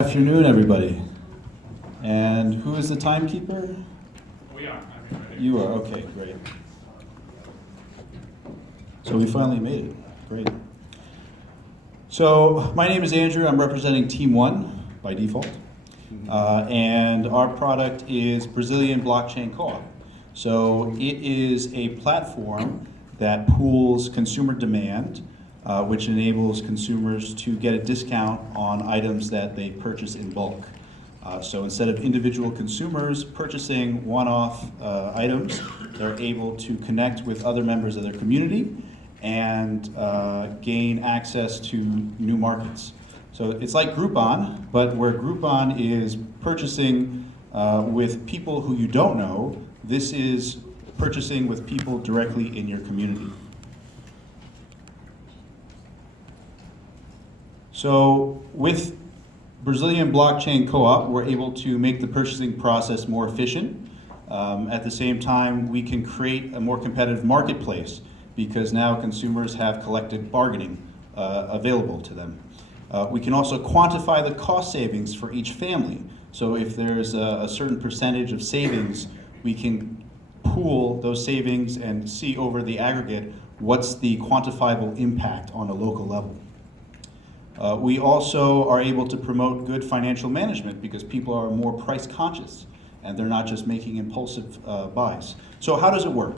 Good afternoon, everybody. And who is the timekeeper? We are. You are, okay, great. So we finally made it, great. So my name is Andrew, I'm representing Team 1 by default. And our product is Brazilian Blockchain Co-op. So it is a platform that pools consumer demand, which enables consumers to get a discount on items that they purchase in bulk. So instead of individual consumers purchasing one-off items, they're able to connect with other members of their community and gain access to new markets. So it's like Groupon, but where Groupon is purchasing with people who you don't know, this is purchasing with people directly in your community. So with Brazilian Blockchain Co-op, we're able to make the purchasing process more efficient. At the same time, we can create a more competitive marketplace because now consumers have collective bargaining available to them. We can also quantify the cost savings for each family. So if there's a certain percentage of savings, we can pool those savings and see over the aggregate what's the quantifiable impact on a local level. We also are able to promote good financial management because people are more price conscious and they're not just making impulsive buys. So how does it work?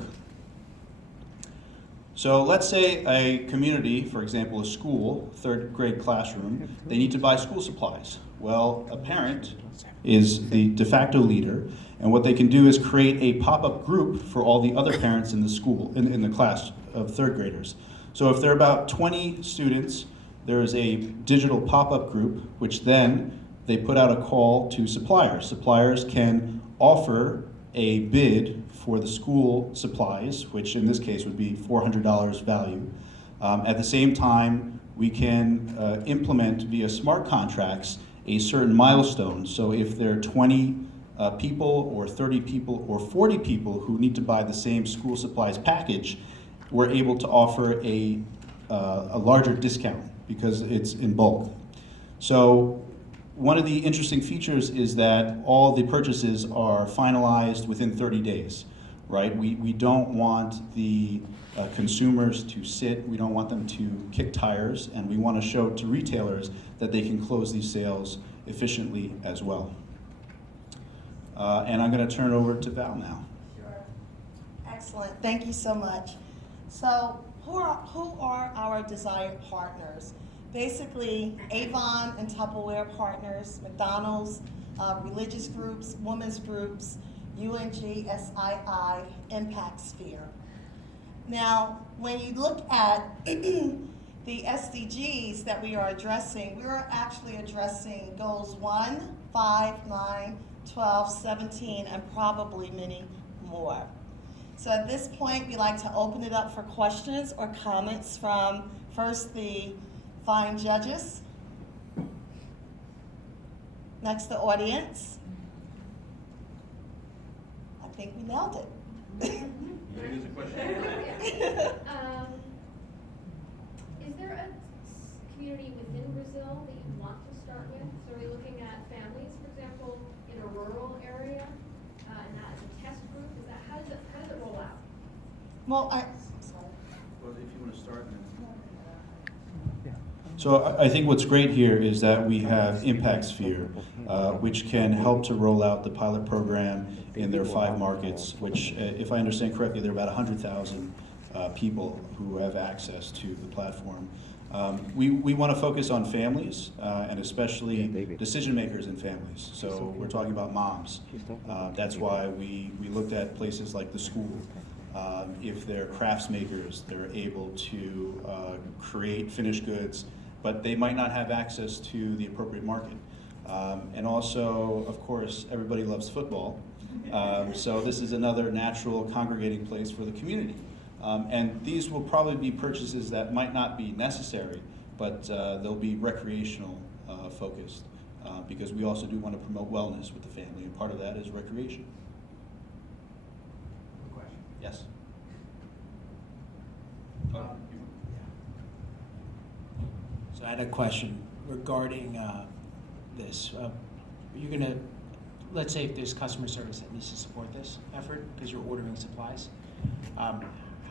So let's say a community, for example a school, third grade classroom, they need to buy school supplies. Well, a parent is the de facto leader, and what they can do is create a pop-up group for all the other parents in the school, in the class of third graders. So if there are about 20 students, there is a digital pop-up group, which then they put out a call to suppliers. Suppliers can offer a bid for the school supplies, which in this case would be $400 value. At the same time, we can implement via smart contracts a certain milestone. So if there are 20 people or 30 people or 40 people who need to buy the same school supplies package, we're able to offer a larger discount because it's in bulk. So one of the interesting features is that all the purchases are finalized within 30 days, right? We don't want the consumers to sit, we don't want them to kick tires, and we want to show to retailers that they can close these sales efficiently as well. And I'm going to turn it over to Val now. Sure. Excellent. Thank you so much. So who are our desired partners? Basically, Avon and Tupperware partners, McDonald's, religious groups, women's groups, UNGSII, Impact Sphere. Now, when you look at the SDGs that we are addressing, we are actually addressing goals 1, 5, 9, 12, 17, and probably many more. So at this point, we'd like to open it up for questions or comments from first the fine judges, next the audience. I think we nailed it. Here's a question. Is there a community within Brazil that you want to start with? So are you looking at families, for example, in a rural area, and that as a test group? Is that how does it roll out? Well, I'm sorry. Well, if you want to start. So I think what's great here is that we have Impact Sphere, which can help to roll out the pilot program in their 5 markets, which, if I understand correctly, there are about 100,000 people who have access to the platform. We want to focus on families, and especially decision makers in families. So we're talking about moms. That's why we looked at places like the school. If they're crafts makers, they're able to create finished goods, but they might not have access to the appropriate market. And also, of course, everybody loves football. So this is another natural congregating place for the community. And these will probably be purchases that might not be necessary, but they'll be recreational focused, because we also do want to promote wellness with the family, and part of that is recreation. Question. Yes? So I had a question regarding this? You're gonna, let's say if there's customer service that needs to support this effort, because you're ordering supplies, how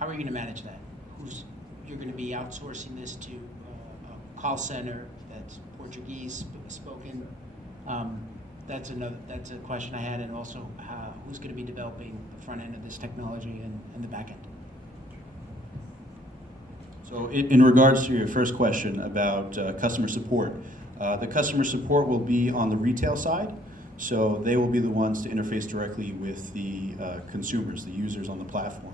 are you gonna manage that? You're gonna be outsourcing this to a call center that's Portuguese spoken? That's a question I had, and also who's gonna be developing the front end of this technology and the back end? So in regards to your first question about customer support, the customer support will be on the retail side. So they will be the ones to interface directly with the consumers, the users on the platform.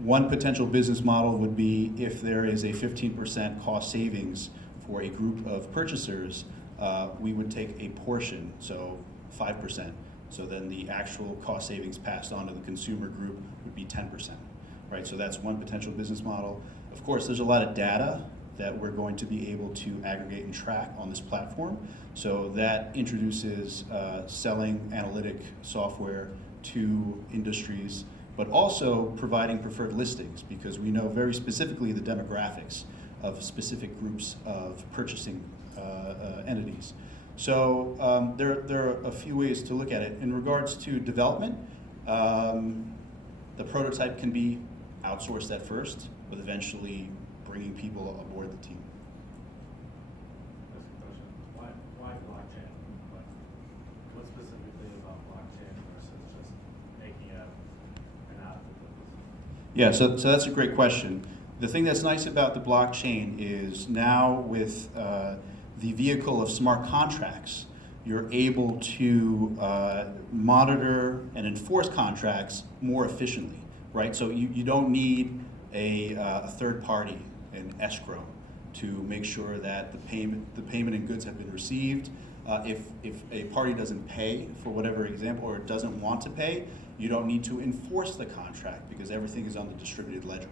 One potential business model would be if there is a 15% cost savings for a group of purchasers, we would take a portion, so 5%. So then the actual cost savings passed on to the consumer group would be 10%. Right? So that's one potential business model. Of course, there's a lot of data that we're going to be able to aggregate and track on this platform. So that introduces selling analytic software to industries, but also providing preferred listings, because we know very specifically the demographics of specific groups of purchasing entities. So there are a few ways to look at it. In regards to development, the prototype can be outsourced at first, but eventually bringing people aboard the team. That's a question. Why blockchain? What specifically about blockchain versus just making an app? Yeah, so that's a great question. The thing that's nice about the blockchain is now with the vehicle of smart contracts, you're able to monitor and enforce contracts more efficiently, right? So you don't need a third party, an escrow, to make sure that the payment and goods have been received. If a party doesn't pay for whatever example, or doesn't want to pay, you don't need to enforce the contract because everything is on the distributed ledger.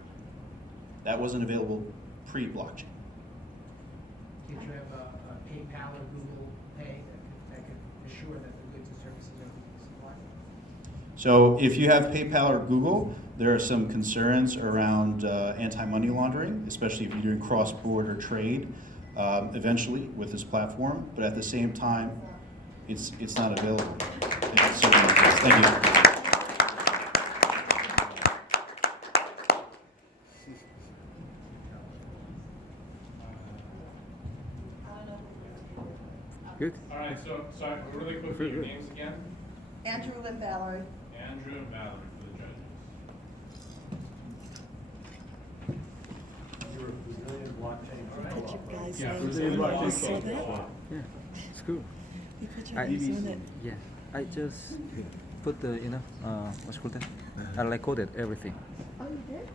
That wasn't available pre-blockchain. Did you have a PayPal or Google Pay that could assure that the goods and services are being supplied? So if you have PayPal or Google, there are some concerns around anti-money laundering, especially if you're doing cross-border trade eventually with this platform. But at the same time, it's not available. Thank you. Good. All right, so really quickly, your names again? Andrew and Valerie. Andrew and Valerie for the judges. You're a Brazilian blockchain. Put your guys' Yeah, names Brazilian on it. You blockchain saw co-op. that? Yeah, it's cool. You put your I- names on it. Yeah, I just put the, what's called that? I like coded everything. Oh, you did?